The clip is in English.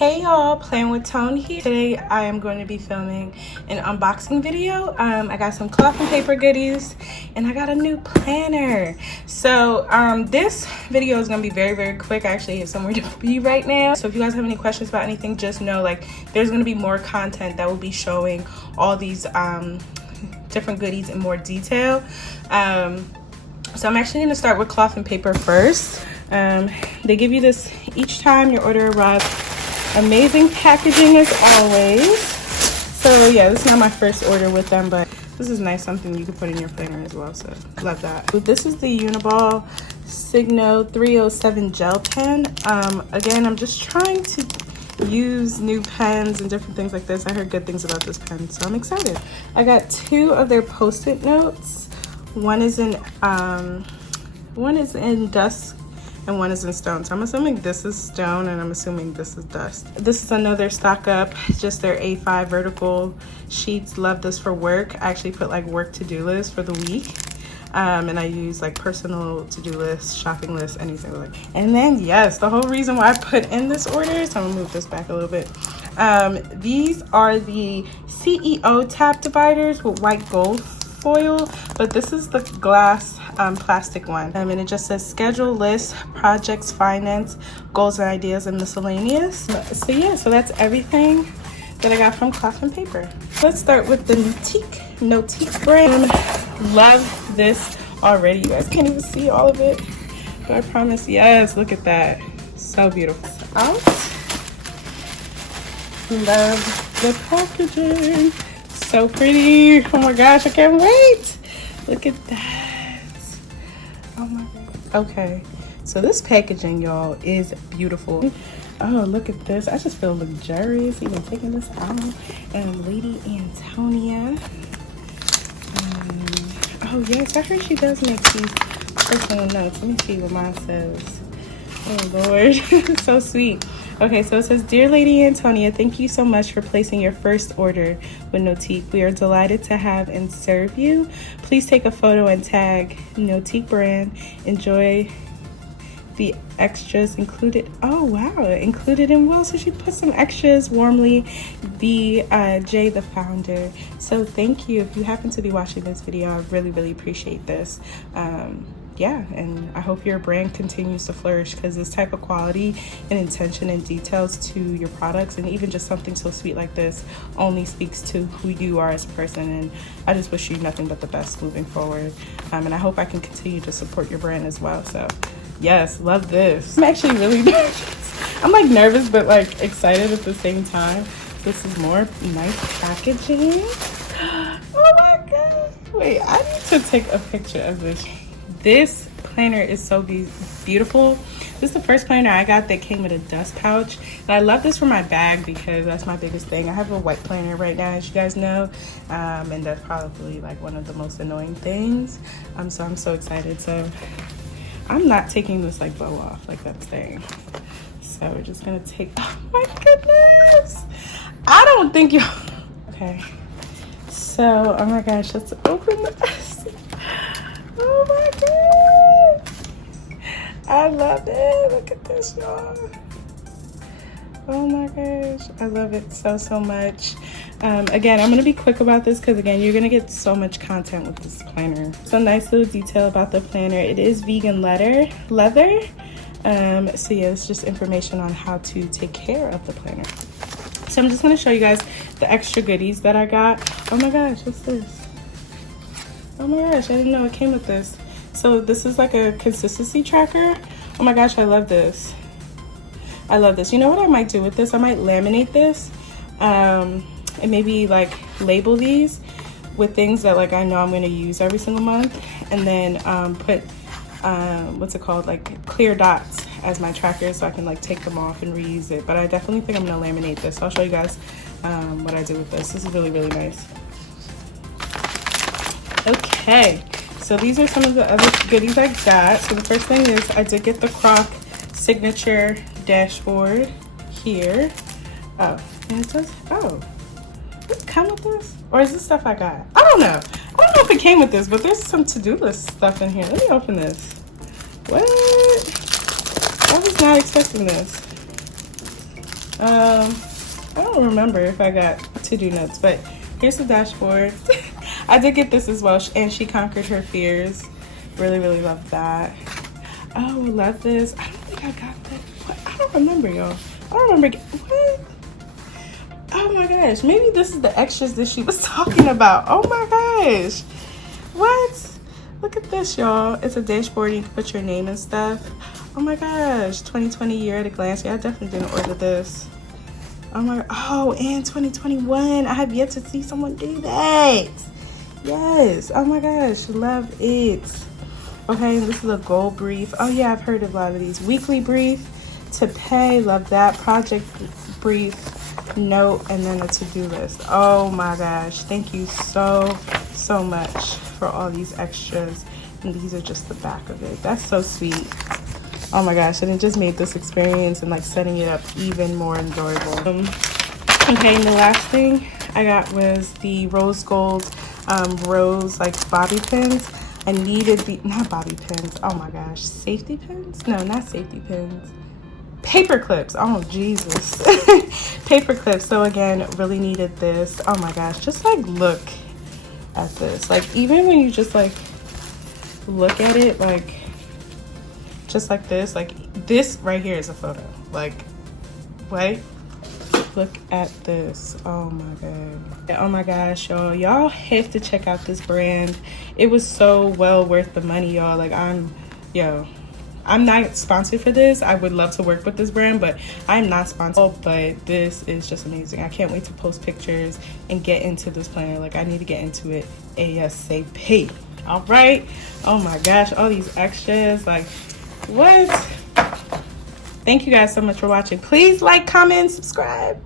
Hey y'all, Playing with Tone here. Today I am going to be filming an unboxing video. I got some cloth and paper goodies and I got a new planner. So this video is going to be very quick. I actually have somewhere to be right now. So if you guys have any questions about anything, just know like there's going to be more content that will be showing all these different goodies in more detail. So I'm actually going to start with cloth and paper first. They give you this each time your order arrives. Amazing packaging as always. So yeah, this is not my first order with them, but this is nice, something you can put in your planner as well, so love that. This is the Uniball Signo 307 gel pen. Again, I'm just trying to use new pens and different things like this. I heard good things about this pen, so I'm excited. I got two of their post-it notes. One is in dust and one is in stone. So I'm assuming this is stone and I'm assuming this is dust. This is another stock up, just their A5 vertical sheets. Love this for work. I actually put like work to-do list for the week. And I use like personal to-do lists, shopping lists, anything like. And then yes, the whole reason why I put in this order, so I'm gonna move this back a little bit. These are the CEO tap dividers with white gold foil, but this is the glass plastic one, and it just says schedule, list, projects, finance, goals and ideas, and miscellaneous. So yeah, so that's everything that I got from cloth and paper. Let's start with the NOTIQ brand. Love this already. You guys can't even see all of it, but I promise, yes, look at that, so beautiful. Out. Love the packaging, so pretty. Oh my gosh, I can't wait. Look at that. Oh my god. Okay, so this packaging, y'all, is beautiful. Oh, look at this. I just feel luxurious even taking this out. And Lady Antonia. Oh yes, I heard she does make these personal notes. Let me see what mine says. Oh Lord, so sweet. Okay, so it says, Dear Lady Antonia, thank you so much for placing your first order with NOTIQ. We are delighted to have and serve you. Please take a photo and tag NOTIQ brand. Enjoy the extras included. Oh wow, included in well. So she put some extras. Warmly, Jay, the founder. So thank you. If you happen to be watching this video, I really appreciate this. Yeah, and I hope your brand continues to flourish, because this type of quality and intention and details to your products, and even just something so sweet like this, only speaks to who you are as a person. And I just wish you nothing but the best moving forward. And I hope I can continue to support your brand as well. So yes, love this. I'm actually really nervous. I'm like nervous but like excited at the same time. This is more nice packaging. Oh my god. Wait, I need to take a picture of this. This planner is so beautiful. This is the first planner I got that came with a dust pouch. And I love this for my bag because that's my biggest thing. I have a white planner right now, as you guys know. And that's probably like one of the most annoying things. So I'm so excited. So I'm not taking this like bow off, like that's staying. So we're just gonna take, oh my goodness. I don't think you, okay. So, oh my gosh, let's open this. Oh my god, I love it. Look at this, y'all. Oh my gosh, I love it so much. Again, I'm gonna be quick about this because again, you're gonna get so much content with this planner. So nice little detail about the planner. It is vegan leather. So yeah, it's just information on how to take care of the planner. So I'm just gonna show you guys the extra goodies that I got. Oh my gosh, what's this? Oh my gosh, I didn't know it came with this. So this is like a consistency tracker. Oh my gosh, I love this. I love this. You know what I might do with this? I might laminate this and maybe like label these with things that like I know I'm gonna use every single month, and then put what's it called, like clear dots as my tracker, so I can like take them off and reuse it. But I definitely think I'm gonna laminate this. I'll show you guys what I do with this. This is really nice. Okay, so these are some of the other goodies I got. So the first thing is I did get the Croc signature dashboard here. Oh, and it does, oh, does it come with this? Or is this stuff I got? I don't know. I don't know if it came with this, but there's some to-do list stuff in here. Let me open this. What? I was not expecting this. I don't remember if I got to-do notes, but here's the dashboard. I did get this as well, and she conquered her fears. Really, really love that. Oh, love this. I don't think I got that. What? I don't remember, y'all. I don't remember. What? Oh my gosh. Maybe this is the extras that she was talking about. Oh my gosh. What? Look at this, y'all. It's a dashboard. You can put your name and stuff. Oh my gosh. 2020 year at a glance. Yeah, I definitely didn't order this. Oh my, oh, and 2021. I have yet to see someone do that. Yes. Oh my gosh. Love it. Okay, this is a goal brief. Oh yeah, I've heard of a lot of these. Weekly brief, to pay, love that. Project brief, note, and then a to-do list. Oh my gosh. Thank you so much for all these extras. And these are just the back of it. That's so sweet. Oh my gosh, and it just made this experience and like setting it up even more enjoyable. Okay, and the last thing I got was the rose gold rose like bobby pins. I needed the, not bobby pins, oh my gosh, safety pins? No, not safety pins. Paper clips, oh Jesus. Paper clips, so again, really needed this. Oh my gosh, just like look at this. Like even when you just like look at it, like just like this right here is a photo. Like, wait, look at this. Oh my god. Oh my gosh, y'all have to check out this brand. It was so well worth the money, y'all. Like I'm not sponsored for this. I would love to work with this brand, but I'm not sponsored. But this is just amazing. I can't wait to post pictures and get into this planner. Like I need to get into it ASAP. All right. Oh my gosh, all these extras, like what? Thank you guys so much for watching. Please like, comment, subscribe.